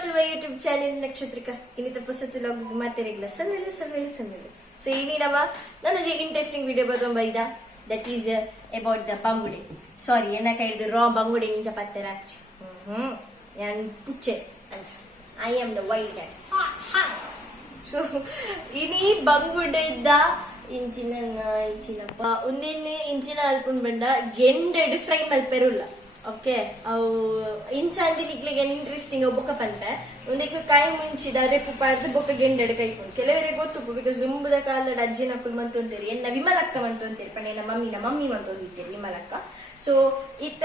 to my YouTube channel Nakshatrika. Inita pusatu log materegla samele. So ini nama nana je interesting video batom baida. That is about the bangude. Sorry, ena kaide raw bangude ninja patterachu. Yan puche anja. I am the wild cat. So ini bangude da inchina undine inchina alpun banda gended fry malperulla. Okay ಅವು ಇಂಚಾಂದಿ ನಿಕ್ಲಿಗೆ interesting ಬೊಕ್ಕ ಪಂಟೆ ಒಂದಕ್ಕೆ ಕಾಯಿ ಮುಂಚಿದಾರೆ ಪುಪ್ಪಾಡ್ದು ಬೊಕ್ಕ ಗೆಂಡೆಡ್ ಕೈಕೊಂಡು ಕೆಲವರಿಗೆ ಗೊತ್ತು because ದುಂಬುದ ಕಾಲದ ಅಜ್ಜಿನಪ್ಪಳು ಮಂತೊಂತೇರಿ ಎನ್ನ ವಿಮಲಕ್ಕ ಮಂತೊಂತೇರಿ ಪಣ ಎನ್ನ ಮಮ್ಮಿ ಮಂತೊಂದಿತ್ತೇರಿ ವಿಮಲಕ್ಕ ಸೊ ಇತ್ತ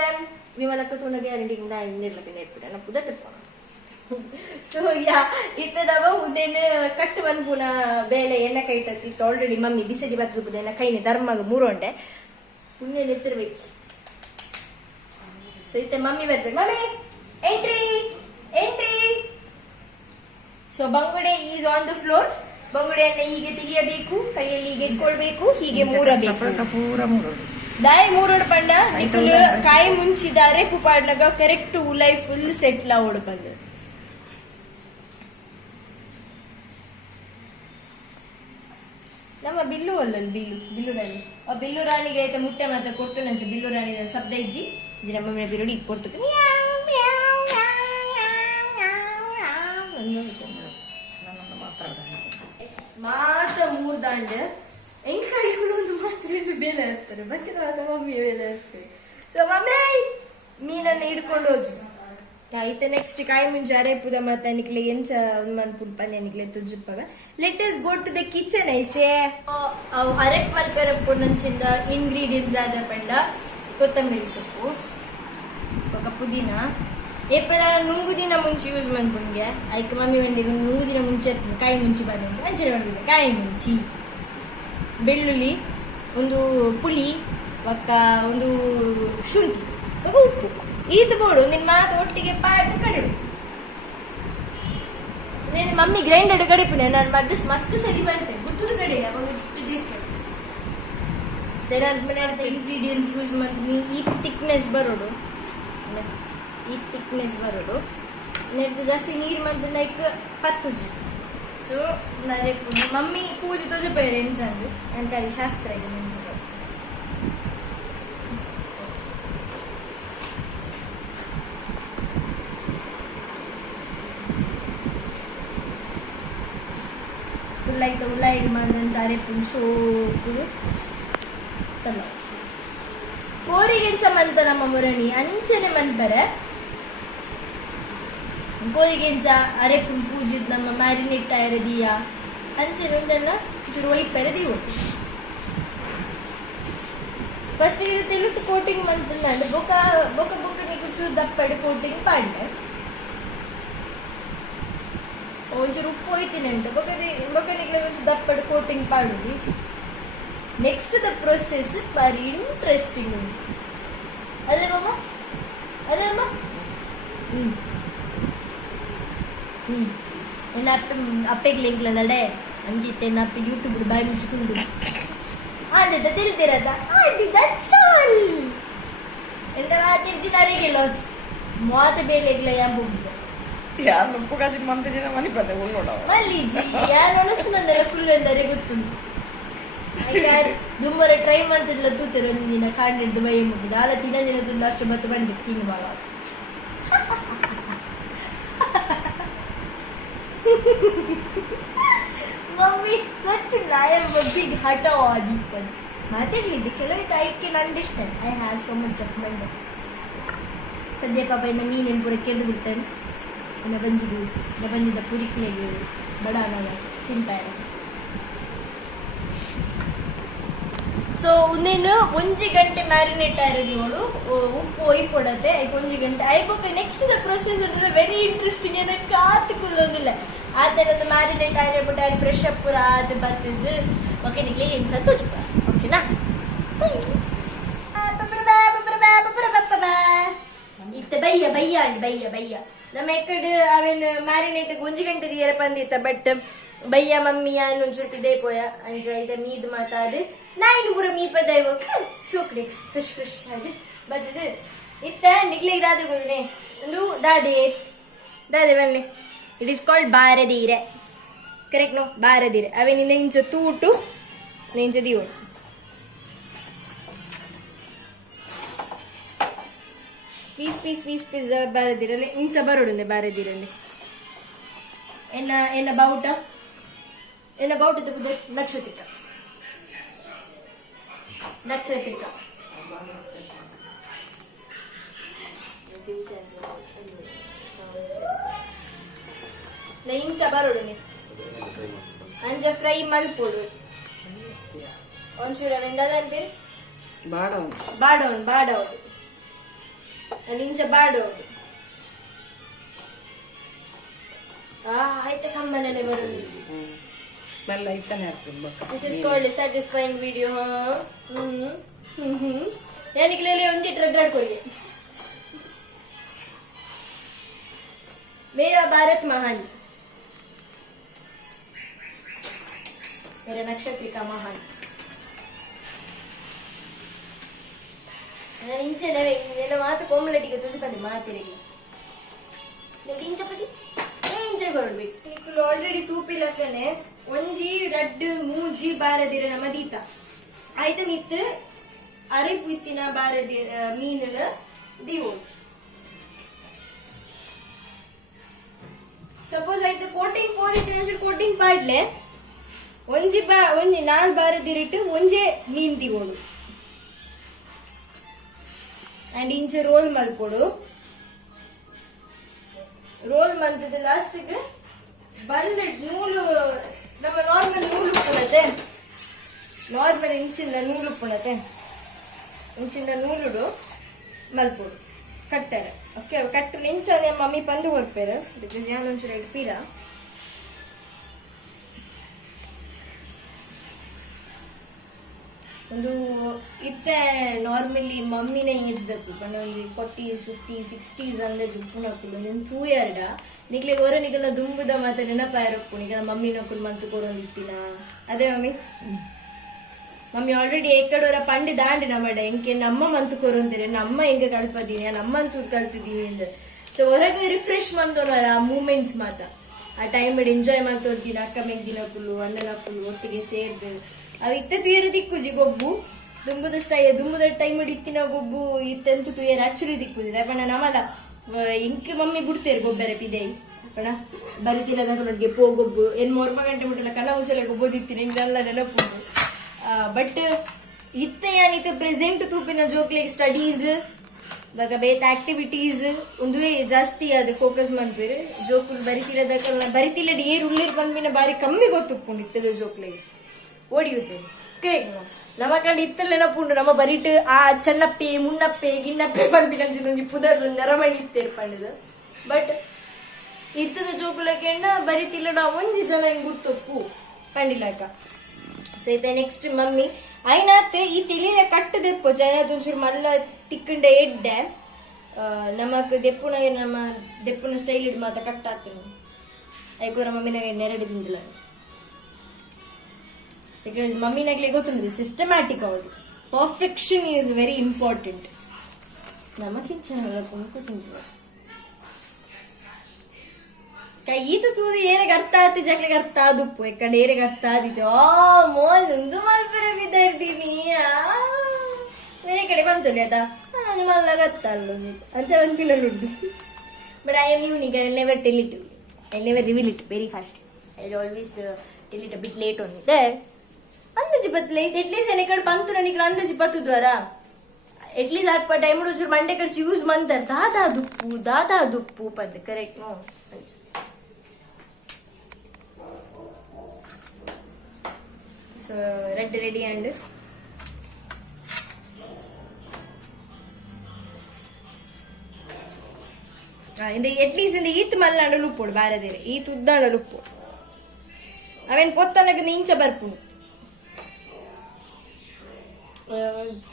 ವಿಮಲಕ್ಕ ತುಣ ಗ್ಯಾರಂಟಿ ನಾ ನಿರ್ಲಕ್ಕೆ ನೇರ್ಪಿಡ ನಾ ಪುದ ತಿರ್ಪಣ ಸೊ ಯಾ ಇತ್ತದವ ಉದೇನ ಕಟ್ಟು ಬಂದ್ಪುನ ಬೇಲೆ ಎನ್ನ ಕೈಟತ್ತಿತ್ತು ಆಲ್ರೆಡಿ ಮಮ್ಮಿ ಬಿಸಿದಿ ಬದ್ದು ಎನ್ನ ಕೈನ ಧರ್ಮಗ ಮೂರೊಂಡೆ ಪುಣ್ಯ ನೆತ್ತಿರ್ಬೇಕು. So ite mummy ಬರ್ಬೇಕು mummy entry so bangude is on the floor banguಡೆಯನ್ನು ಹೀಗೆ ತೆಗೆಯಬೇಕು ಕೈಯಲ್ಲಿ ಹೀಗೆ ಇಟ್ಕೊಳ್ಬೇಕು ಹೀಗೆ ಮೂರಬೇಕು ದಾಯಿ ಮೂರೋಡ್ ಪಂಡ ನಿಕುಲು ಕಾಯಿ ಮುಂಚಿದಾರೆ ಪುಪಾಡ್ಲಗ ಕರೆಕ್ಟ್ ಉಲೈ ಫುಲ್ ಸೆಟ್ಲ ಓಡ್ ಬಂದ ನಮ್ಮ ಬಿಲ್ಲು ಅಲ್ಲಲ್ಲಿ ಬಿಲ್ಲು ರಾಣಿ ಆ ಬಿಲ್ಲು ರಾಣಿಗೆ ಐತೆ ಮುಟ್ಟೆ ಮತ್ತೆ ಕೊಡ್ತು ನಂಚ ಬಿಲ್ಲು ರಾಣಿ ಶಬ್ದ ಇಜ್ಜಿ ನಮ್ಮ ಮನೆ ಬಿರುಡಿ ಕೊಡ್ತು ಮಾತ ಮೂರ್ ದಾಂಡ ಹೆಂಗ್ ಕೈಗಳು ಒಂದು ಮಾತ್ರ ಬೇಲೆ ಇರ್ತಾರೆ ಬಕ್ಕಿದ ಮಮ್ಮಿ ಬೇಲೆ ಇರ್ತಾರೆ ಸೊ ಮಮ್ಮಿ ಮೀನನ್ನ ಹಿಡ್ಕೊಂಡು ಹೋಗಿ ಐತೆ ನೆಕ್ಸ್ಟ್ ಕಾಯಿ ಮುಂಚೆ ಅರೆಪುದ ಮತ್ತೆ ನಿಕ್ಲೆ ಎಂಚ ಒಂದು ಮನ್ಪುಲ್ ಪನ್ಯ ನಿಕ್ಲೆ ತುಜ್ಜುಪ್ಪಗ let us go to the kitchen ಐಸೆ ಅವು ಅರೆಪ್ ಮಲ್ಪೆರಪ್ಪು ನಂಚಿಂದ ಇಂಗ್ರೀಡಿಯೆಂಟ್ಸ್ ಆದ ಪಂಡ ಕೊತ್ತಂಬರಿ ಸೊಪ್ಪು ఒక పుదీన ఎప్పుడైనా నుంగు దిన ముంచి యూజ్ మనుకుంటే అయితే మమ్మీ వండి నుంగు దిన ಮುಂಚೆ ಕಾಯಿ ಮುಂಚಿ ಬಂದು ಅಂಚೆ ಬಂದಿದೆ ಕಾಯಿ ಮುಂಚಿ ಬೆಳ್ಳುಳ್ಳಿ ಒಂದು ಪುಳಿ ಒಕ್ಕ ಒಂದು ಶುಂಠಿ ಒಕ್ಕ ಉಪ್ಪು ಈತ ಬೋಡು ನಿನ್ನ ಮಾತು ಒಟ್ಟಿಗೆ ಪಾಡು ಕಡಿಮೆ నేను మమ్మీ గ్రైండర్ గడిపిన ನಾನು మధ్య మస్తు సరి ಬಂತೆ ಗುದ್ದು ಕಡೆ ಇಷ್ಟು తీసుకెళ్ళి ತೆರದ್ ಇಂಗ್ರೀಡಿಯೆಂಟ್ಸ್ ಯೂಸ್ ಮಾಡ್ತೀನಿ ಈ ಥಿಕ್ನೆಸ್ ಬರೋದು ಈ ಥಿಕ್ನೆಸ್ ಬರೋದು ನೆಟ್ಟು ಜಾಸ್ತಿ ನೀರು ಮತ್ತು ಲೈಕ್ ಪತ್ತುಜಿ ಸೊ ನರೇಕು ಮಮ್ಮಿ ಪೂಜೆ ತೋಜು ಬೇರೆ ಎಂಚಂದು ನನ್ನ ಕೈ ಶಾಸ್ತ್ರ ಇದೆ ಮುಂಚೆ ಫುಲ್ ಆಯ್ತು ಉಳ್ಳಾಗಡ್ಡಿ ಮಾಡಿ ಚಾರೆ ಪುಂಡು ಸೋಪು ತಲ್ಲ ಕೋರಿಗೆಂಚ ಮಂತ ನಮ್ಮ ಮುರಣಿ ಅಂಚನೆ ಮಂತ್ಬರ ಕೋರಿಗೆಂಚ ಅರೆಪು ಪೂಜಿದ್ ನಮ್ಮ ಮ್ಯಾರಿನೇಟ್ ಆಯರದಿಯ ಅಂಚನೆ ಒಂದನ್ನ ಚೂರು ಒಯ್ಪೆರೆ ದೀವು ಫಸ್ಟ್ ಇದು ತಿಳುಟ್ಟು ಕೋಟಿಂಗ್ ಮಂತಂದು ಬೊಕ್ಕ ನೀಕು ಚೂ ದಪ್ಪಡಿ ಕೋಟಿಂಗ್ ಪಾಡ್ಲೆ ಒಂಚೂರು ಉಪ್ಪು ಹೋಯ್ತಿನೆಂಟು ಬೊಕ್ಕ ನಿಕ್ಲೆ ಒಂಚೂರು ದಪ್ಪಡಿ ಕೋಟಿಂಗ್ ಪಾಡುದು. Next the process very interesting ಅದೇ ಮಾಮ ಎನ್ನ ಅಪ್ಪೆಗೆ ಲಿಂಕ್ಲ ನಡೆ ಅಂಜಿತ್ತೆ ಅಪ್ಪ ಯೂಟ್ಯೂಬ್ ಬಾಯಿ ಮುಚ್ಚಿಕೊಂಡು ಆಡಿದ ತಿಳಿದಿರದ ದಟ್ಸ್ ಆಲ್ ಎಂತ ಮಾತಿರ್ಜಿನಾರಿಗೆ ಲಾಸ್ ಮಾತ ಬೇಲೆಗ್ಲ ಯಾಂಬುಗ್ಗ ಯಾರು ಉಪ್ಪು ಕಾಜಿ ಮಂತ ಜನ ಮನೆ ಬಂದೆ ಉಳ್ಳೋಡ ಮಲ್ಲಿಜಿ ಯಾರು ಅನಸುನಂದರ ಫುಲ್ ಎಂದರೆ ಗೊತ್ತುಂಟು ದುಮ್ಮರ ಟ್ರೈ ಮಾಡ್ತಿದ್ಲ ತೂತಿರ ಒಂದು ದಿನ ಕಾಂಡಿದ್ದು ಬೈ ಮುಗಿದ ಆಲ ತಿನ್ನ ದಿನ ಅಷ್ಟು ಬತ್ತು ಬಂದು ತಿನ್ನುವಾಗ ಮಮ್ಮಿ ಗೊತ್ತಿಲ್ಲ ಬಿಗ್ ಹಠವಾದಿ ಮಾತಾಡ್ಲಿದ್ದೆ ಕೆಲವೇ I can understand I have so much of mind ಸದ್ಯ ಪಾಪ ಇನ್ನು ಮೀನೇನು ಪೂರ ಕೆಡ್ದು ಬಿಡ್ತಾನೆ ಇನ್ನು ಬಂದಿದ್ದ ಪುರಿಕ್ಲೆಗೆ ಬಡ ತಿಂತಾ ಇಲ್ಲ ಸೊ ಇನ್ನೇನು 1 ಗಂಟೆ ಮ್ಯಾರಿನೇಟ್ ಆಗಿರೋದು ಉಪ್ಪು ಒಯ್ಕೊಡತ್ತೆ 1 ಗಂಟೆ ಐಬೋಕೆ ನೆಕ್ಸ್ಟ್ ದ ಪ್ರೊಸೆಸ್ ಒಂದು ವೆರಿ ಇಂಟ್ರೆಸ್ಟಿಂಗ್ ಏನ ಕಾತುಕೊಳ್ಳೋದಿಲ್ಲ ಆತನದು ಮ್ಯಾರಿನೇಟ್ ಆಗಿಬಿಟ್ಟು ಅಲ್ಲಿ ಫ್ರೆಶ್ ಅಪ್ ಪೂರ ಅದು ಬರ್ತದ್ದು ಓಕೆ ನಿಮಗೆ ಏನು ಸಂತೋಷ ಓಕೆನಾ ಇತ್ತ ಬಯ್ಯ ನಮ್ಮ ಎಕ್ಕಡೆ ಅವೇನು ಮ್ಯಾರಿನೇಟ್ 1 ಗಂಟೆ ದಿಯರ ಬಂದಿತ್ತ ಬಟ್ ಬಯ್ಯ ಮಮ್ಮಿ ಒಂಚೂರು ಇದೇ ಪೋಯ ಅಂಜ ಇದ ಮೀದ್ ಮಾತಾಡಿ ನಾಯಿನ ಪೂರ ಮೀಪದೈವ ಶೋಕ್ಡೆ ಫ್ರೆಶ್ ಆಗಿ ಬರ್ತದೆ ಇತ್ತ ನಿಕ್ಲಿಗೆ ದಾದೆ ಒಂದು ದಾದೆ ಬನ್ನಿ ಇಟ್ ಇಸ್ ಕಾಲ್ಡ್ ಬಾರದೀರೆ. Correct no? ಬಾರದೀರೆ ಅವೇ ನಿನ್ನ ಇಂಚ ತೂಟು ಇಂಚ ದೀವಳು. ಪೀಸ್ ಪೀಸ್ ಪೀಸ್ ಪೀಸ್ ಬಾರದಿರಲಿ ಇಂಚ ಬರೋಡುಂದೆ ಬಾರದಿರಲಿ ಎನ್ನ ಬಾವುಟ ತಪ್ಪುದು ನಕ್ಷತ್ರಿಕ ಇಂಚ ಬರೋಡುಂದೆ ಅಂಚ ಫ್ರೈ ಮಲ್ಪೋಡು ಒಂಚೂರ ವೆಂದದನ್ ಬೇರೆ ಬಾಡವನು ಅಲ್ಲಿ ಇಂಚ ಬಾಡೋಡು ಆಯ್ತಾ ಕಮ್ಮಲಲ್ಲೇ ಬರೋದು. ಸ್ಮೆಲ್ ಐತಾನೆ ಆಗ್ತದೆ. This is called a satisfying video. ಯಾನಿಕ್ಲೆಲ್ಲಿ ಒಂದಿಟ್ಟು ರಡ್ರಾಡ್ಕೊರಿಗೆ. मेरा भारत महान, मेरा नक्षत्रिका महान. ನಾನು ಇಂಚನವೇ ನಿನ್ನ ಮಾತು ಕೋಮಲಟಿಗೆ ತುಸುಕಂಡು ಮಾತಿರಲಿ ಇಂಚಪತಿ ಇಂಚ ಕೊಡ್ಬಿಟ್ಟು ನಿಕ್ಕಲು ಆಲ್ರೆಡಿ ತೂಪಿಲಕ್ಕನೆ ಒಂಜಿ ರಡ್ಡು ಮೂಜಿ ಬಾರದಿರ ನಮದೀತ ಆಯ್ತು ಮಿತ್ ಅರಿಪು ಇತ್ತಿನ ಬಾರದಿರ ಮೀನುಲ ದೀವು. ಸಪೋಸ್ ಆಯ್ತು ಕೋಟಿಂಗ್ ಪೋದಿತ್ತಿನ ಒಂಚೂರು ಕೋಟಿಂಗ್ ಪಾಡ್ಲೆ ಒಂಜಿ ನಾಲ್ ಬಾರದಿರಿಟ್ಟು ಒಂಜೆ ಮೀನ್ ದಿಗೋಡು ಅಂಡ್ ಇಂಚ ರೋಲ್ ಮಲ್ಪೊಡು. ರೋಲ್ ಮಂತದ ಲಾಸ್ಟ್ಗೆ ಬಂದ ನೂಲು ನಮ್ಮ ನಾರ್ಮಲ್ ನೂಲು ಉಪ್ಪುನತೆ ನಾರ್ಮಲ್ ಇಂಚಿಂದ ನೂಲು ಉಪ್ಪುನತೆ ಇಂಚಿಂದ ನೂಲುಡು ಮಲ್ಪೊಡು ಕಟ್ಟರೆ. ಓಕೆ ಕಟ್ಟು ಇಂಚ ಮಮ್ಮಿ ಪಂದು ಹೊರ್ಪೇರು ಬಿಕಾಸ್ ಯಾನೊಂಚೂರು ಇಡ್ಪೀರ. ಒಂದು ಇತ್ತೆ ನಾರ್ಮಲಿ ಮಮ್ಮಿನ ಏಜ್ ದಪ್ಪು ಪಂಡ ಒಂದು 40s 50s 60s ಅಂದಾಜು ಉಪ್ಪುನ ಹಾಕುಲು ಒಂದು 2 year ನಿಕ್ಲೆ ಗೊರ ನಿಗಲ ದುಂಬುದ ಮಾತ ನೆನಪಾಯರಪ್ಪು ನಿಗಲ ಮಮ್ಮಿ ನಕುಲು ಮಂತು ಕೊರೊಂದಿತ್ತಿನ ಅದೇ ಮಮ್ಮಿ ಆಲ್ರೆಡಿ ಏಕಡೋರ ಪಂಡಿ ದಾಂಡಿ ನಮ್ಮಡ ಎಂಕೆ ನಮ್ಮ ಮಂತು ಕೊರೊಂದಿರೆ ನಮ್ಮ ಹೆಂಗೆ ಕಲ್ಪದೀನಿ ನಮ್ಮಂತೂ ಕಲ್ತಿದೀನಿ ಅಂತ. ಸೊ ಹೊರಗೆ ರಿಫ್ರೆಶ್ ಮಂತೋನಲ್ಲ ಆ ಮೂಮೆಂಟ್ಸ್ ಮಾತ ಆ ಟೈಮ್ ಎಂಜಾಯ್ ಮಾಡ್ತೋದಿನ ಅಕ್ಕ ಮೆಂದಿನ ಕುಲು ಅಣ್ಣನ ಕುಲು ಒಟ್ಟಿಗೆ ಸೇರ್ದು ಅವು ಇತ್ತೆ ತುಯರು ದಿಕ್ಕುಜಿ ಗೊಬ್ಬು ದುಂಬುದ ಟೈಮ್ ಇತ್ತಿನ ಗೊಬ್ಬು ಇತ್ತೆಂತು ತುಯರು ಆಕ್ಚುಲಿ ದಿಕ್ಕುಜಿದೆ ಪಣ ನಮ್ಮಲ್ಲ ಇಂಕ್ ಮಮ್ಮಿ ಬಿಡ್ತೇರು ಗೊಬ್ಬರ ಪಿದೆ ಪಣ ಬರಿತಿಲ್ಲದೊಳಗೆ ಪೋ ಗೊಬ್ಬು ಏನ್ 3 ಗಂಟೆ ಬಿಟ್ಟಲ್ಲ ಕಲ ಉಂಚಲ ಗೊಬ್ಬೋದಿತ್ತೀನಿ ಹಿಂಗೆಲ್ಲ ನೆನಪು. ಬಟ್ ಇತ್ತೆ ಏನಿತ್ತು ಪ್ರೆಸೆಂಟ್ ತೂಪಿನ ಜೋಕ್ಲಿಗೆ ಸ್ಟಡೀಸ್ ಇವಾಗ ಬೇತ ಆಕ್ಟಿವಿಟೀಸ್ ಒಂದು ಜಾಸ್ತಿ ಅದು ಫೋಕಸ್ ಮಾಡ್ಬೇರು ಜೋಕುಲು ಬರಿತಿಲ್ಲದ ಏರು ಉಳ್ಳಿರ್ ಬಂದ್ಬಿನ ಬಾರಿ ಕಮ್ಮಿ ಗೊತ್ತುಕೊಂಡಿತ್ತದ ಜೋಕ್ಲಿಗೆ ಓಡಿಯೂಸೆ ಕರೆಕ್ಟ್ ನಮ್ಮ ಕಂಡು ಇತ್ತಲ್ಲ ನೆನಪುಂಡು ನಮ್ಮ ಬರಿಟ್ ಆ ಚೆನ್ನಪ್ಪೆ ಮುನ್ನಪ್ಪೆ ಗಿನ್ನಪ್ಪೆ ಬಂದ್ಬಿನಂಜಿ ಪುದರ್ ನೆರಮಣಿ ಇತ್ತೇರು ಪಂಡದು. ಬಟ್ ಇತ್ತದ ಜೋಕುಲಕ್ಕೆ ಬರಿತಿಲ್ಲಡ ಒಂಜಿ ಜನ ಹಿಂಗ್ ಗುರ್ತೊಪ್ಪು ಪಂಡಿಲಾಕ. ಸೊ ಇತ್ತೆ ನೆಕ್ಸ್ಟ್ ಮಮ್ಮಿ ಐನಾತ್ ಈ ತಿಳಿನ ಕಟ್ಟು ದೆಪ್ಪು ಚೈನಾದ ಒಂಚೂರು ಮಲ್ಲ ತಿಕ್ಕಂಡ ಎಡ್ಡೆ ನಮಕ್ ನಮ್ಮ ದೆಪ್ಪುನ ಸ್ಟೈಲ್ ಇಡ್ ಮಾತ ಕಟ್ಟಾತೀನಿ ಐಕೋರ ಮಮ್ಮಿನಾಗ ನೆರಡು ತಿಂದಿಲ್ಲ ಬಿಕಾಸ್ ಮಮ್ಮಿನಾಗ್ಲೇ ಗೊತ್ತುಂಟು ಸಿಸ್ಟಮ್ಯಾಟಿಕ್ ಅವಳು ಪರ್ಫೆಕ್ಷನ್ ಈಸ್ ವೆರಿ ಇಂಪಾರ್ಟೆಂಟ್. ನಮಗಿಂತ ತಿಂತ ಕೈದು ತೂದು ಏನಿಗೆ ಅರ್ಥ ಆತಿ ಜಕ್ಲಿಗೆ ಅರ್ಥ ಆದುಪ್ಪು ಎಕ್ಕಡೆ ಏರಿಗೆ ಅರ್ಥ ಆದಿತ್ತು ಮೋಜೊಂದು ಮಲ್ಪರ ಬಿದ್ದ ಇರ್ತೀನಿ ಕಡೆ ಬಂತಲ್ಲ ಅದ ನಾನು ಮಲ್ಲ ಗೊತ್ತಲ್ಲ ಅಂಚ ಒಂದು ಪಿಲ್ಲುಂಟು. But I am unique. I never tell it, I never reveal it very fast. I always tell it a bit late only. ಅಂದಾಜು ಬತ್ತಲೆ ಎಟ್ಲೀಸ್ಟ್ ಎನೆ ಕಡೆ ಬಂತು ನನಗೆ ಅಂದಾಜು ಬತ್ತು ದ್ವಾರ ಎಟ್ಲೀಸ್ಟ್ ಅಲ್ಪ ಟೈಮ್ ಒಂಚೂರು ಮಂಡೆ ಖರ್ಚು ಯೂಸ್ ಮಂತಾರೆ ದಾದಾ ದುಪ್ಪು ಪಂದ್ ಕರೆಕ್ಟ್ ನೋ. So red ready and at least ಇಂದ ಈತ್ ಮಲ್ಲಾಂಡ ಲುಪ್ಪೋಡು ಬಾರದೇರೆ ಈತ್ ಉದ್ದಾಂಡ ಲುಪ್ಪೋಡು ಅವೇನ್ ಪೊತ್ತನಗ ಇಂಚ ಬರ್ಪುಂಡು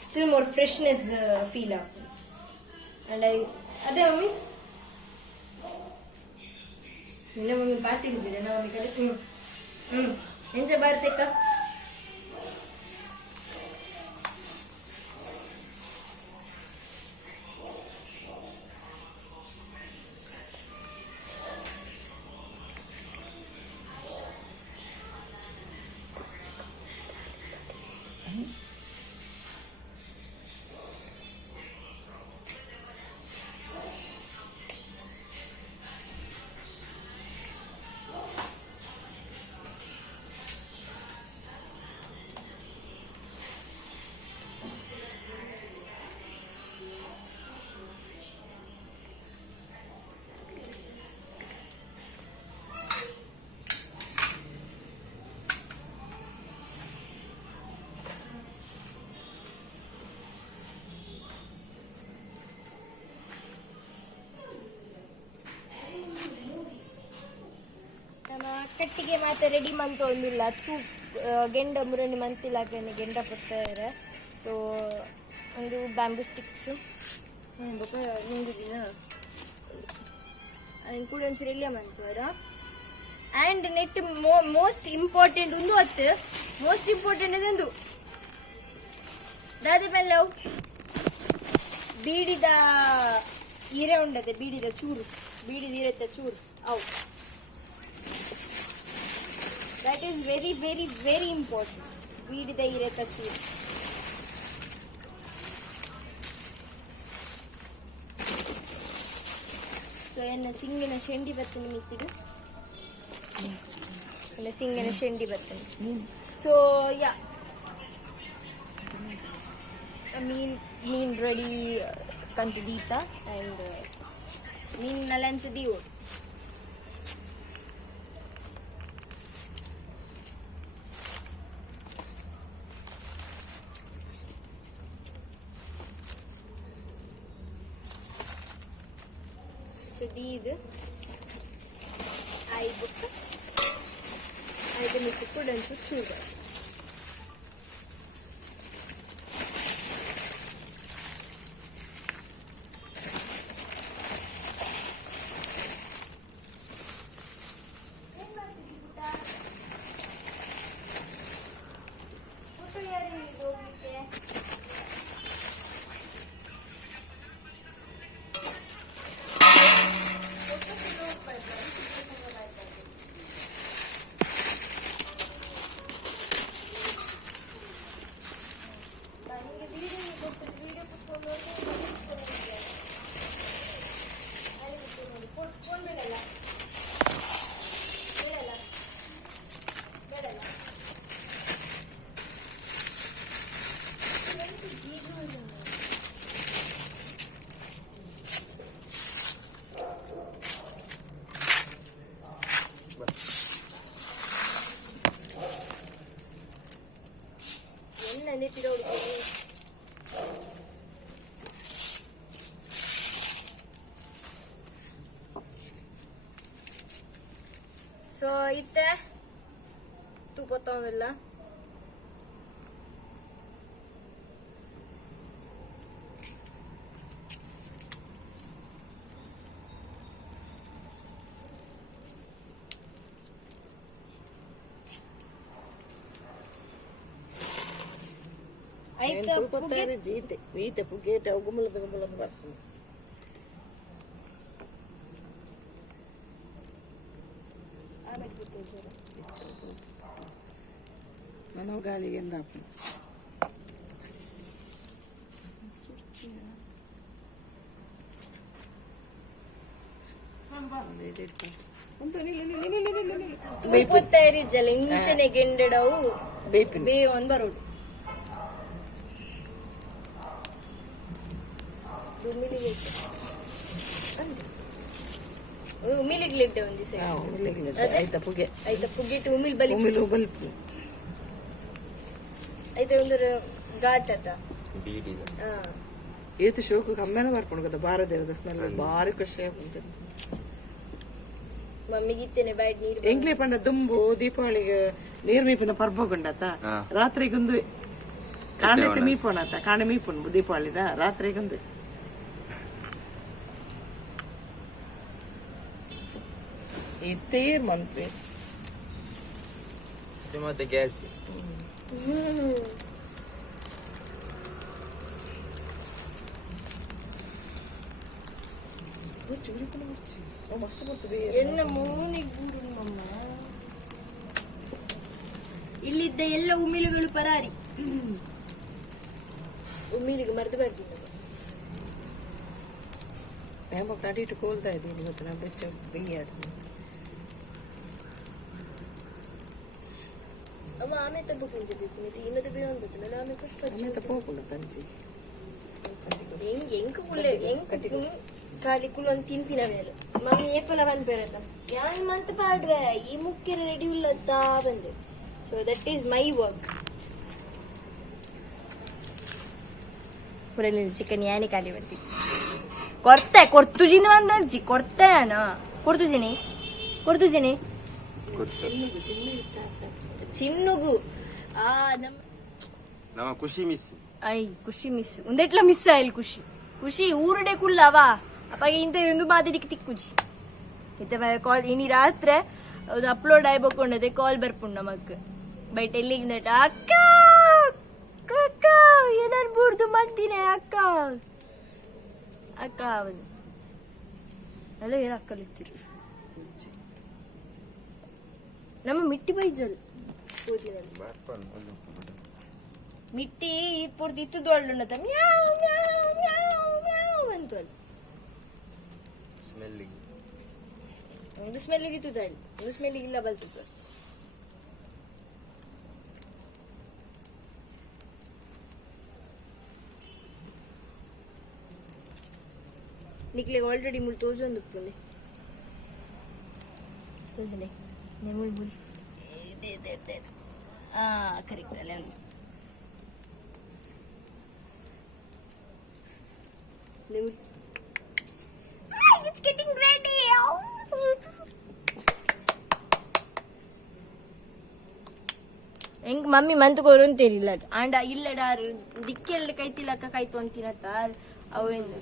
ಸ್ಟಿಲ್ ಮೋರ್ ಫ್ರೆಶ್ನೆಸ್ ಫೀಲ್ ಆಗ್ತದೆ. ಅಂಡ್ ಅದೇ ಮಮ್ಮಿ ನಿನ್ನ ಮಮ್ಮಿ ಪಾತಿಗಿದ್ದೀರ ನಾ ಮಮ್ಮಿ ಕಡೆ ಎಂಜ ಬಾರ್ತೇಕ ಕಟ್ಟಿಗೆ ಮಾತ್ರ ರೆಡಿ ಮಂತೊಂದಿಲ್ಲ ತೂ ಗೆಂಡ ಮುರಣಿ ಮಂತಿಲಾಗನೆ ಗೆಂಡ ಪುತ್ತಾರೆ ಸೊ ಒಂದು ಬ್ಯಾಂಬೂ ಸ್ಟಿಕ್ಸು ನಿಂಗಿದಿನ ಅದನ್ನು ಕೂಡ ಒಂಚೂರು ಎಲ್ಲಿಯ ಮಂತವರ ಆ್ಯಂಡ್ ನೆಟ್ ಮೋಸ್ಟ್ ಇಂಪಾರ್ಟೆಂಟ್ ಒಂದು ಅತ್ತು ಮೋಸ್ಟ್ ಇಂಪಾರ್ಟೆಂಟ್ ಅದೊಂದು ದಾದೆ ಬೆಲ್ಲವು ಬೀಡಿದ ಹೀರೆ ಉಂಡದೆ ಬೀಡಿದ ಚೂರು ಬೀಡಿದ ಹೀರೆತ್ತ ಚೂರು ಅವು that is very very very important ಬೀಡಿದ ಹೀರೆತ್ತ ಚೂರು ಸೊ ಎನ್ನ ಸಿಂಗಿನ ಶೆಂಡಿ ಬತ್ತನಿ ಮಿತ್ತಿಡು ಎನ್ನ ಸಿಂಗಿನ ಶೆಂಡಿ ಬತ್ತನಿ ಸೊ ಯಾ ಮೀನ್ ರೆಡಿ ಕಂತು ದೀತ ಆ್ಯಂಡ್ ಮೀನ್ ನಲಂಚ ದೀವು ಸೊ ದೀದು ಐದು ಮಿತ್ತು ಕೂಡ ಒಂಚೂರು ಚೂರು ಸೊ ಇತ್ತೆ ತುಪ್ಪ ತಗೊಂಡಿಲ್ಲ ಆಯ್ತಾ ಜೀತೆ ವೀತೆ ಪುಗೇಟ ಗುಮ್ಮಲದ ಗುಮ್ಮಲದ ಬರ್ತದೆ ಮನೋ ಗಾಳಿಗೆ ಎಂದ ಉಪ್ಪುತ್ತೇರಿ ಜಲ ಇಂಚನೆ ಗೆಂಡೆಡವು ಬೇ ಒಂದ್ ಬರೋಡು ಉಮಿಲಿಗ್ಲಿಡ್ಡೆ ಒಂದು ಆಯ್ತಾ ಪುಗೆ ಆಯ್ತಾ ಪುಗ್ಗಿಟ್ಟು ಉಮಿಲ್ ಬಲಿ ಉಮಿಲು ಬಲ್ಪು ಆಯ್ತಾ ಒಂದು ಘಾಟ್ ಅತ್ತ ಏತು ಶೋಕು ಕಮ್ಮೆನ ಬರ್ಕೊಂಡು ಗೊತ್ತಾ ಬಾರದೇವದ ಸ್ಮೆಲ್ ಭಾರಿ ಖುಷಿ ಆಗ್ತದೆ ಮಮ್ಮಿಗಿತ್ತೇನೆ ಬ್ಯಾಡ್ ನೀರು ಎಂಗ್ಲೇ ಪಂಡ ದುಂಬು ದೀಪಾವಳಿಗೆ ನೀರ್ ಮೀಪಿನ ಪರ್ಬೋಗೊಂಡತ ರಾತ್ರಿಗೊಂದು ಕಾಣೆಟ್ಟು ಮೀಪೋಣತ ಕಾಣೆ ಮೀಪುಣ್ ದೀಪಾವಳಿದ ರಾತ್ರಿಗೊಂದು ಇತ್ತೇರ್ ಮಂತ್ರಿ ಮತ್ತೆ ಗ್ಯಾಸ್ ಮಸ್ತ್ ಬರ್ತದೆ ಎಲ್ಲ ಮೂನಿಗೆ ಮಮ್ಮ ಇಲ್ಲಿದ್ದ ಎಲ್ಲ ಉಮಿಲುಗಳು ಪರಾರಿ ಉಮಿಲಿಗೆ ಮರೆದು ಬರ್ತೀನಿ ನೇಮ ಕಡಿಟ್ಟು ಕೋಲ್ತಾ ಇದ್ದೀನಿ ಇವತ್ತು ನಾನು ಬೆಚ್ಚ ಬಿಂಗಿ ಆಡ್ತೀನಿ ಅಮ್ಮ ಆಮೇಲೆ ತಪ್ಪು ಇನ್ನದ ಬೇ ಒಂದು ಆಮೇಲೆ ತಪ್ಪೋಕುಂಡ ತಂಚಿ ಹೆಂಗ್ ಕುಳ್ಳೆ ಹೆಂಗ್ ಖಾಲಿ ಕುಳ್ಳೊಂದು ತಿಂಪಿನ ಮೇಲೆ ಮಮ್ಮಿ ಏಪಲ ಬಂದ್ಬೇರಲ್ಲ ಯಾನ್ ಮಂತ್ ಪಾಡ್ವೆ ಈ ಮುಖ್ಯ ರೆಡಿ ಉಲ್ಲತ್ತಾ ಬಂದೆ so that is my work ಪುರಲ್ಲಿ ಚಿಕನ್ ಯಾನಿ ಖಾಲಿ ಬರ್ತಿ ಕೊಡ್ತೆ ಕೊಡ್ತುಜಿನ ಬಂದರ್ಜಿ ಕೊಡ್ತೇನ ಕೊಡ್ತುಜಿನಿ ಗೊತ್ತು. ಚಿನ್ನುಗು ಆ ನಮ್ಮ ನಮ್ಮ ಖುಷಿ ಮಿಸ್ ಐ ಖುಷಿ ಮಿಸ್ ಒಂದೆಟ್ಲ ಮಿಸ್ ಆಯ್ಲ್ ಖುಷಿ ಖುಷಿ ಊರಡೆ ಕುಲ್ಲವಾ ಅಪ್ಪ ಇಂತ ಒಂದು ಮಾತಿಡಿಕ್ ತಿಕ್ಕುಜಿ ಇತ್ತ ಕಾಲ್ ಇನಿ ರಾತ್ರೆ ಅದು ಅಪ್ಲೋಡ್ ಆಯ್ಬೋಕೊಂಡದೆ ಕಾಲ್ ಬರ್ಪುಂಡು ನಮಕ್ ಬೈ ಟೆಲ್ಲಿಂಗ್ ದಟ್ ಅಕ್ಕ ಅಕ್ಕ ಏನಾರು ಬುಡ್ದು ಮಾಡ್ತೀನಿ ಅಕ್ಕ ಅಕ್ಕ ಅವನು ಅಲ್ಲ ಏನು ಅಕ್ಕಲಿತ್ತೀರಿ ನಮ್ಮ ಮಿಟ್ಟಿ ಬೈಜಲ್ ಮಿಟ್ಟಿ ಪೂರ್ತಿ ಇತ್ತು ದೊಡ್ಡ ಮ್ಯಾವ್ ಮ್ಯಾವ್ ಮ್ಯಾವ್ ಮ್ಯಾವ್ ಅಂತ ಸ್ಮೆಲ್ಲಿಗೆ ಒಂದು ಸ್ಮೆಲ್ಲಿಗೆ ಇತ್ತು ಅಲ್ಲಿ ಒಂದು ಸ್ಮೆಲ್ಲಿಗೆ ಇಲ್ಲ ಬಲ್ತು ನಿಕ್ಲೆಗೆ ಆಲ್ರೆಡಿ ಮುಳ್ ತೋಜೊಂದು ಪುಲೆ ತೋಜನೆ ನೆ ಮುಳ್ ಮುಳ್ ಇದೆ ಆ ಕರೆಕ್ಟ್ ಅಲ್ಲ It's getting ready. ಹೆಂಗ್ ಮಮ್ಮಿ ಮಂತ್ ಕೋರು ಅಂತೀರಿಲ್ಲ ಆಂಡ ಇಲ್ಲಡಾರು ದಿಕ್ಕೆಲ್ಲ ಕೈತಿಲಕ್ಕ ಕಾಯ್ತು ಅಂತೀರತ್ತ ಅವೇನು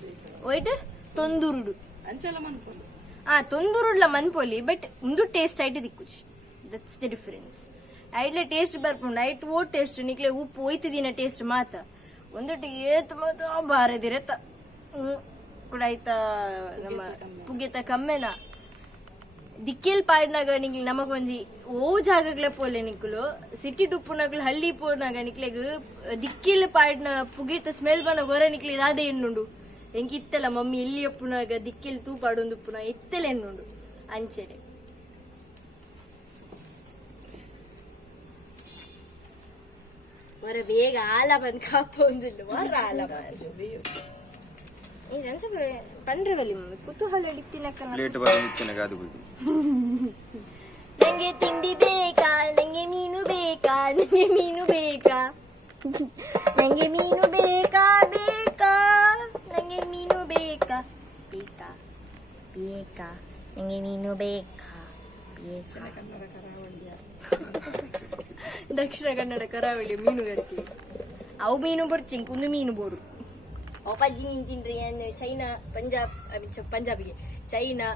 ಒಯ್ಟ್ ತೊಂದೂರುಡು ಅಂಚಲ ಮನ್ಪೊಲಿ ತೊಂದೂರುಡ್ಲ ಮನ್ಪೊಲಿ ಬಟ್ ಒಂದು ಟೇಸ್ಟ್ ಐಟ್ ದಿಕ್ಕುಚಿ ದಟ್ಸ್ ದ ಡಿಫರೆನ್ಸ್ ಐಟ್ಲೆ ಟೇಸ್ಟ್ ಬರ್ಪುಂಡು ಐಟ್ ಓ ಟೇಸ್ಟ್ ನಿಕ್ಲೆ ಉಪ್ಪು ಒಯ್ತದಿನ ಟೇಸ್ಟ್ ಮಾತ ಒಂದೊಟ್ಟು ಏತ್ ಮಾತ ಬಾರದಿರತ್ತ ಕೂಡ ಆಯ್ತಾ ನಮ್ಮ ಪುಗ್ಗೆತ ಕಮ್ಮೆನ ದಿಕ್ಕೇಲ್ ಪಾಡ್ನಾಗ ನಿಕ್ಲಿ ನಮಗೊಂಜಿ ಓ ಜಾಗಗ್ಲೆ ಪೋಲೆ ನಿಕ್ಲು ಸಿಟಿ ಟುಪ್ಪುನಾಗ್ಲು ಹಳ್ಳಿ ಪೋನಾಗ ನಿಕ್ಲೆಗ್ ದಿಕ್ಕೇಲ್ ಪಾಡ್ನ ಪುಗೇತ ಸ್ಮೆಲ್ ಬನ ಗೊರ ನಿಕ್ಲಿ ಅದೇ ಎಣ್ಣುಂಡು ಎಂಕ್ ಇತ್ತಲ್ಲ ಮಮ್ಮಿ ಎಲ್ಲಿ ಅಪ್ಪುನಾಗ ದಿಕ್ಕೇಲ್ ತೂ ಪಾಡೊಂದು ಪುನ ಇತ್ತಲ್ಲ ಎಣ್ಣುಂಡು ಅಂಚೆಡೆ ವರ ಬೇಗ ಆಲ ಬಂದ್ ಕಾತೊಂದಿಲ್ಲ ವರ ಆಲ ಪಂಡ್ರವಲ್ಲಿ ಮಮ್ಮಿ ಕುತೂಹಲ ಹಿಡಿತಿನಕ್ಕ ಪ್ಲೇಟ್ ಬಂದಿತ್ತಿನ ಕಾದು ಹೋಗಿ ನಂಗೆ ತಿಂಡಿ ಬೇಕಾ ನಂಗೆ ಮೀನು ಬೇಕಾ ನಂಗೆ ಮೀನು ಬೇಕಾ ನಂಗೆ ಮೀನು ಬೇಕಾ ಬೇಕಾ ನಂಗೆ ಮೀನು ಬೇಕಾ ಬೇಕಾ ಬೇಕಾ ನಂಗೆ ಮೀನು ಬೇಕಾ ಬೇಕಾ ದಕ್ಷಿಣ ಕನ್ನಡ ಕರಾವಳಿ ಮೀನುಗಾರಿಕೆ ಅವು ಮೀನು ಬರ್ಚಿಂಗ್ ಕುಂದು ಮೀನು ಬೋರು ಅಪ್ಪಾಜಿ ಮೀನು ತಿನ್ರಿ ಚೈನಾ ಪಂಜಾಬಿಗೆ ಚೈನಾ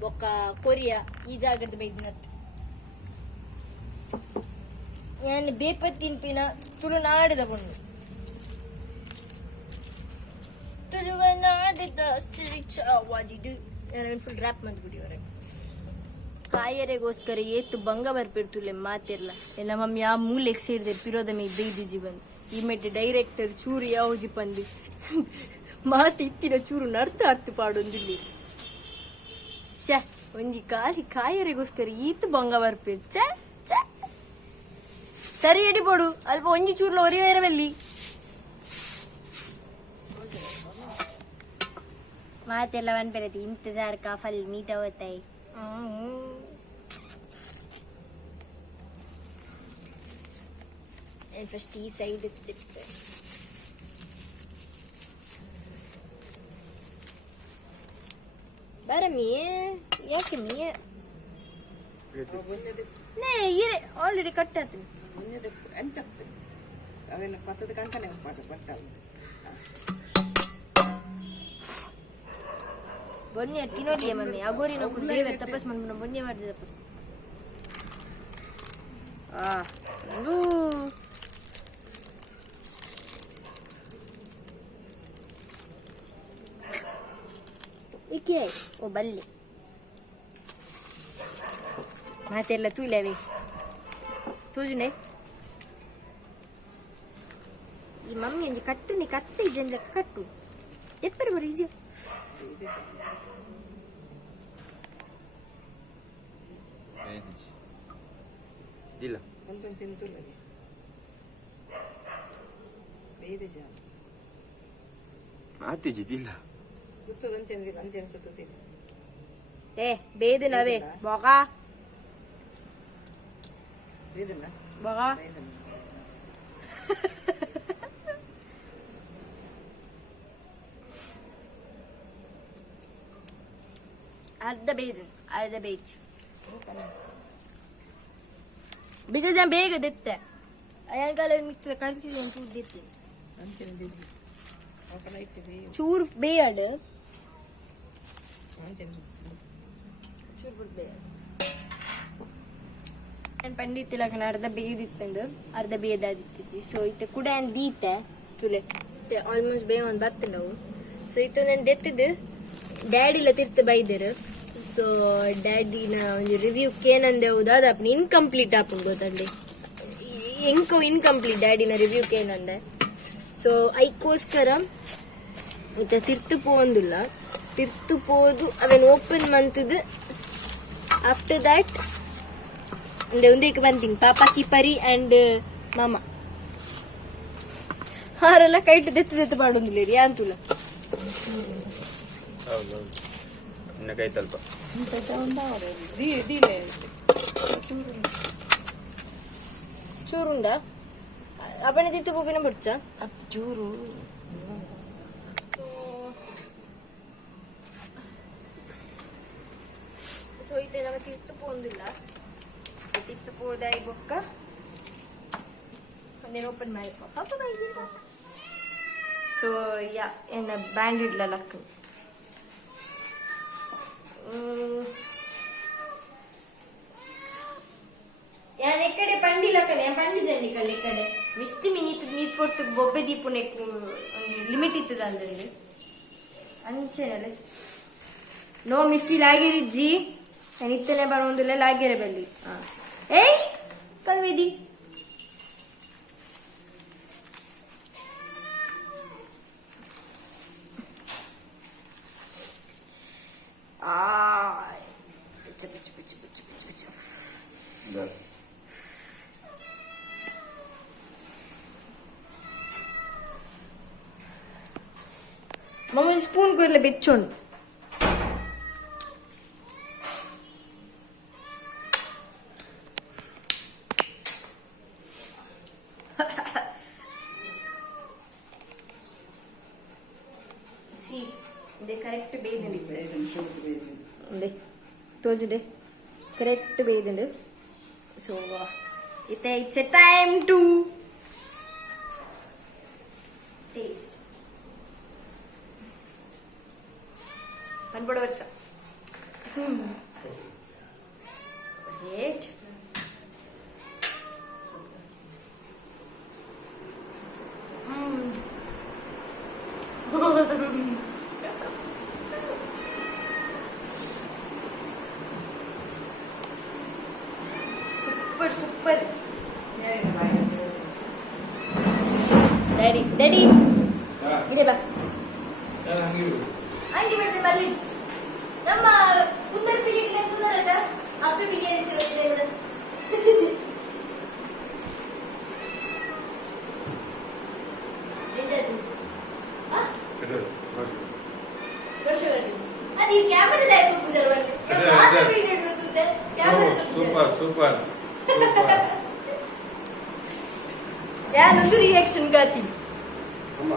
ಬೊಕ್ಕ ಕೊರಿಯಾ ಈ ಜಾಗದ ಬೈದಿನ ഞാൻ ಬೇಪತ್ತಿನ ತುಳುನಾಡಿದ ಬಣ್ಣು ತುಳುವನಾಡಿದ ಸಿರಿಚಾವಾದಿಡು ನಾನು ಫುಲ್ ರ್ಯಾಪ್ ಮಾಡ್ಬಿಡಿ ಹೊರಗೆ ಕಾಯರೆಗೋಸ್ಕರ ಏತು ಭಂಗ ಬರ್ಪಿರ್ತುಲೆ ಮಾತಿರ್ಲ ಎಲ್ಲ ಮಮ್ಮಿ ಆ ಮೂಲೆಗೆ ಸೇರಿದೆ ಪಿರೋದ ಮೇ ಬೈದಿ ಜೀವನ್ ಈ ಮೆಟ್ಟ ಡೈರೆಕ್ಟರ್ ಚೂರು ಯಾವ್ದು ಪಂದಿ ಮಾತು ಇತ್ತಿನ ಚೂರು ಅರ್ಥ ಪಾಡೊಂದಿಲ್ಲಿ ಛೆ ಒಂಜಿ ಕಾಲಿ ಕಾಯರೆಗೋಸ್ಕರ ಈತು ಭಂಗ ಬರ್ಪಿರ್ ಛೆ ಛೆ ಸರಿ ಎಡಿ ಪೋಡು ಅಲ್ಪ ಒಂಜಿ ಚೂರ್ಲ ಒರಿವೇರವಲ್ಲಿ ಮಾತೆಲ್ಲ ಅನ್ಪೆರತಿ ಇಂತಜಾರ್ ಕಾ ಫಲ್ ಮೀಟ ಹೋತಾಯಿ ಫಸ್ಟ್ ಈ ಸೈಡ್ ಇತ್ತಿತ್ತೆ ಬಾರ ಮೀಯೆ ಯಾಕೆ ಮೀಯೆ ನೇ ಇರೆ ಆಲ್ರೆಡಿ ಕಟ್ ಆಯ್ತು ಅಂಚತ್ತೆ ಅವೆಲ್ಲ ಪತ್ತದ ಕಂಕನೆ ಪಟ್ಟ ಬೊನ್ನೆ ತಿನ್ನೋಲಿಯ ಮಮ್ಮಿ ಅಗೋರಿ ನಾವು ದೇವರ ತಪಸ್ ಮಾಡ್ಬಿಟ್ಟು ಬೊನ್ನೆ ಮಾಡಿದೆ ತಪಸ್ ಇಕೆ ಓ ಬಲ್ಲೆ ಮಾತೆಲ್ಲ ತೂಲವೇ ತೂಜುನೆ ಈ ಮಮ್ಮಿ ಒಂದು ಕಟ್ಟು ನೀ ಕಟ್ಟು ಇಜಂದ ಕಟ್ಟು ಎಪ್ಪರ ಬರೀ ಇಜ ಇಲ್ಲ ಒಂದು ತಿಂತುಲ್ಲ ಬೇಯ್ದೆ ಜಾಗ ಮಾತಿಜಿದಿಲ್ಲ ಸುತ್ತದ ಅಂಚೆನ ಸುತ್ತಿಲ್ಲ ಏ ಬೇದಿನವೇ ಬೊಗ ಬೇದಿಲ್ಲ ಬೊಗ ಬೇದಿಲ್ಲ ಅರ್ಧ ಬೇಯ್ದು ಅರ್ಧ ಬೇಯ್ಚು ಬಿಕಾಸ್ ನಾನು ಬೇಗ ದೆತ್ತೆ ಅಯ್ಯಂಕಾಲ ಮಿಕ್ಸ್ ಕರ್ಚಿದೆ ಚೂರು ದೆತ್ತೆ ಅಂಚಿನ ದಿದ್ದು ಅವಕನ ಇಟ್ಟಿದೆ ಚೂರು ಬೇಯಾಡು ಅಂಚಿನ ಚೂರು ಬಿಟ್ಟು ಬೇಯಾಡು ನಾನು ಪಂಡಿತ್ತಿಲಕನ ಅರ್ಧ ಬೇಯ್ದಿತ್ತಂದು ಅರ್ಧ ಬೇಯ್ದಾದಿತ್ತಿಜಿ ಸೊ ಇತ್ತೆ ಕೂಡ ನಾನು ದೀತೆ ತುಲೆ ಇತ್ತೆ ಆಲ್ಮೋಸ್ಟ್ ಬೇಯ ಒಂದು ಬತ್ತು ನಾವು ಸೊ ಇತ್ತು ನಾನು ದೆತ್ತದು ಡ್ಯಾಡಿಲ ತಿರ್ತು ಬೈದರು ಸೊ ಡ್ಯಾಡಿನ ಒಂದು ರಿವ್ಯೂಕ್ಕೆ ಏನಂದೆ ಹೌದು ಅದು ಅಪ್ಪ ಇನ್ಕಂಪ್ಲೀಟ್ ಆಪುಂಡು ಗೊತ್ತಂದೆ ಎಂಕೋ ಇನ್ಕಂಪ್ಲೀಟ್ ಡ್ಯಾಡಿನ ರಿವ್ಯೂಕ್ಕೆ ಏನಂದೆ ಸೊ ಐಕೋಸ್ಕರ ಇತ್ತ ತಿರ್ತು ಪೋಂದಿಲ್ಲ ತಿರ್ತು ಪೋದು ಅವೇನು ಓಪನ್ ಮಂತದು ಆಫ್ಟರ್ ದ್ಯಾಟ್ ಒಂದೇಕ ಬಂತೀನಿ ಪಾಪ ಕಿಪರಿ ಅಂಡ್ ಮಾಮ ಹಾರೆಲ್ಲ ಕೈಟ್ ದೆತ್ತು ಮಾಡೋದಿಲ್ಲ ರೀ ಅಂತೂಲ ಹೌದೌದು ಇನ್ನ ಕೈ ತಲ್ಪ ದೀಲೆ ಚೂರುಂಡ ಅಪ್ಪನ ತಿತ್ತು ಪೂಪಿನ ಬರ್ಚ ಹತ್ತು ಚೂರು ಸೊ ಇದೆ ನಮ್ಮ ತಿತ್ತು ಪೋಂದಿಲ್ಲ ತಿತ್ತು ಪೋದಾಯಿ ಬೊಕ್ಕ ಒಂದೇನು ಓಪನ್ ಮಾಡಿ ಪಾಪ ಬೈದಿಲ್ಲ ಸೊ ಯಾ ಎನ್ನ ಬ್ಯಾಂಡ್ ಇಡ್ಲ ಲಕ್ಕ ಯಾನ್ ಎಕ್ಕಡೆ ಪಂಡಿಲ ಕಡೆ ಪಂಡಿ ಜಂಡಿ ಕಡೆ ಕಡೆ ಮಿಸ್ಟಿ ಮಿನಿತ್ ನೀತ್ ಪೊರ್ತು ಬೊಬ್ಬೆ ದೀಪುನ ಒಂದು ಲಿಮಿಟ್ ಇತ್ತದ ಅಂದ್ರೆ ಅಂಚೆನಲ್ಲ ನೋ ಮಿಸ್ಟಿ ಲಾಗಿರಿಜ್ಜಿ ನಾನು ಇತ್ತನೆ ಬರೋದಿಲ್ಲ ಲಾಗಿರ ಬಲ್ಲಿ ಏಯ್ ಕಲ್ವೇದಿ ಪಿಚ್ಚ ಪಿಚ್ಚ ಪಿಚ್ಚ ಪಿಚ್ಚ ಪಿಚ್ಚ ಪಿಚ್ಚ ಮಮ್ಮಿ ಸ್ಪೂನ್ ಕೊರ್ಲೆ ಬೆಚ್ಚೋಣ್ ಇದೆ ಕರೆಕ್ಟ್ ಬೇಯ್ದಂಡು ತೋಜುಡೆ ಕರೆಕ್ಟ್ ಬೇಯ್ದಂಡು so it's a time to taste ಅನ್ಪಡ ಬಚ್ಚ ರೇಟ್ ಸೂಪರ್ ಸೂಪರ್ ಡ್ಯಾಡಿ ಡ್ಯಾಡಿ ಇದೆ ಬಾ ಆಂಟಿ ಮತ್ತೆ ಮಲ್ಲಿಜ್ ನಮ್ಮ ಕುಂದರ್ ಪಿಲಿಗೆ ಕುಂದರದ ಅಪ್ಪ ಬಿರಿಯಾನಿ ತಿರುತ್ತದೆ ಮೇಡಮ್ ಎಂಜಾಯ್ತು ಅದು ಈ ಕ್ಯಾಮರಾ ಆಯ್ತು ಪೂಜಾರ ಸೂಪರ್ ಸೂಪರ್ ಯಾನೊಂದು ರಿಯಾಕ್ಷನ್ ಗಾತಿ ನಮ್ಮ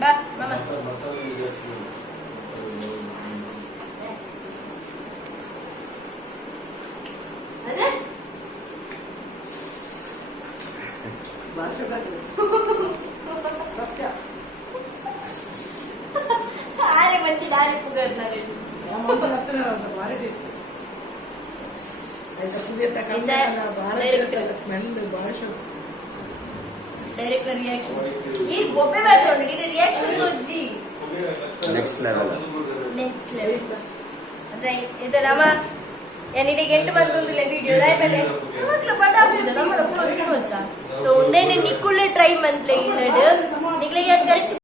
ಬಾ ಮಾಮ ಅದೇ ಸತ್ಯ ಆರೆ ಮಂದಿ ದಾರಿ ಪುಗರ್ ನಾನು ಹತ್ರ ಭಾರಿ ಟೇಸ್ಟ್ ಸ್ಮೆಲ್ ಭಾರಿ ಶೋಕ್ ಡೈರೆಕ್ಟ್ ರಿಯಾಕ್ಷನ್ ಈ ಬೊಬ್ಬೆ ಮಾಡ್ಕೊಂಡು ಇದು ರಿಯಾಕ್ಷನ್ ಅಜ್ಜಿ ನೆಕ್ಸ್ಟ್ ಲೆವೆಲ್ ಅದೇ ಇದು ನಮ್ಮ ಏನಿಗೆ 8 ಮಂದಿ ಒಂದಿಲ್ಲ ವಿಡಿಯೋ ದಾಯ್ಬಲೆ ಮಕ್ಕಳು ಪಡ ನಮ್ಮ ಪುಳ ವಿಡಿಯೋ ವಚ್ಚ ಸೊ ಒಂದೇನೆ ನಿಕ್ಕುಲೆ ಟ್ರೈ ಮಂತ್ಲೆ ಇಲ್ಲಡು ನಿಕ್ಲೆ ಯಾರು ಕರೆಕ್ಟ್